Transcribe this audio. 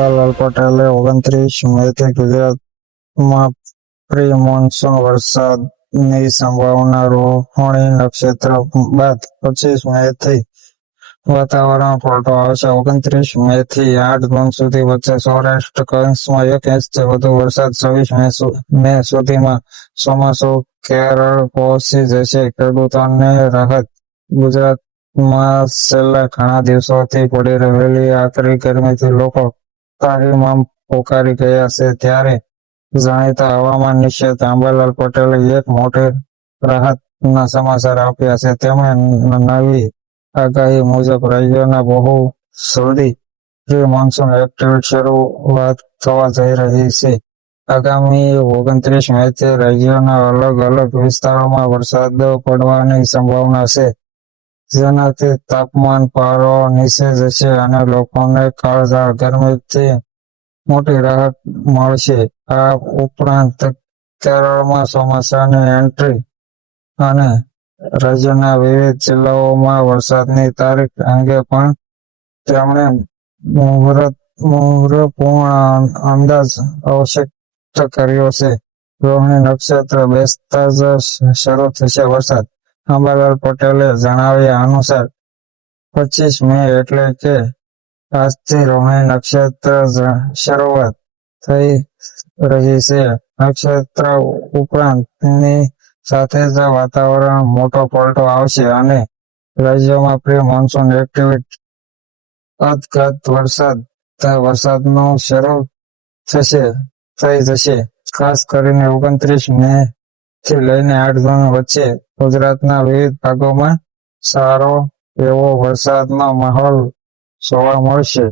અંબાલાલ પટેલે 29 મેથી ગુજરાતમાં પ્રી મોન્સૂન વરસાદની સંભાવના રોહિણી નક્ષત્ર બાદ 25 મેથી વાતાવરણ પલટો આવશે. 29 મેથી 8 જૂન સુધી વચ્ચે સૌરાષ્ટ્ર કચ્છમાં 1 ઇંચથી વધુ વરસાદ. 26 મે સુધીમાં ચોમાસું કેરળ પહોંચી જશે. ખેડૂતોને રાહત. ગુજરાતમાં છેલ્લા ઘણા દિવસોથી પડી રહેલી આકરી ગરમીથી લોકો ત્રાહિમામ પોકારી ગયા છે. ત્યારે જાણીતા હવામાન નિષ્ણાત અંબાલાલ પટેલે એક મોટી રાહતના સમાચાર આપ્યા છે. તેમણે નવી આગાહી મુજબ રાજ્યમાં બહુ જલ્દી પ્રી મોન્સૂન એક્ટિવિટી શરૂઆત થવા જઈ રહી છે. આગામી 29 મેથી રાજ્યના અલગ અલગ વિસ્તારોમાં વરસાદ પડવાની સંભાવના છે, જેનાથી તાપમાન પારો નીચે જશે અને લોકોને કાળઝાળ ગરમીથી મોટી રાહત મળશે. આ ઉપરાંત કેરળમાં ચોમાસાની એન્ટ્રી અને રાજ્યના વિવિધ જિલ્લાઓમાં વરસાદની તારીખ અંગે પણ તેમણે મૂંઝવણપૂર્ણ અંદાજ અવ્યક્ત કર્યો છે. રોહિણી નક્ષત્ર બેસતા જ શરૂ થશે વરસાદ. અંબાલાલ પટેલે જણાવ્યા અનુસાર 25 મે એટલે કે આજથી રોહિણી નક્ષત્ર શરૂઆત થઈ રહી છે. નક્ષત્ર ઉપરાંતની સાથે જ વાતાવરણમાં મોટો પલટો આવશે અને રાજ્યમાં પ્રી મોન્સૂન એક્ટિવિટી અંતર્ગત વરસાદનું શરૂ થઈ જશે. ખાસ કરીને 29 મેથી લઈને 8 જૂન વચ્ચે ગુજરાતના વિવિધ ભાગોમાં સારો એવો વરસાદનો માહોલ જોવા મળશે.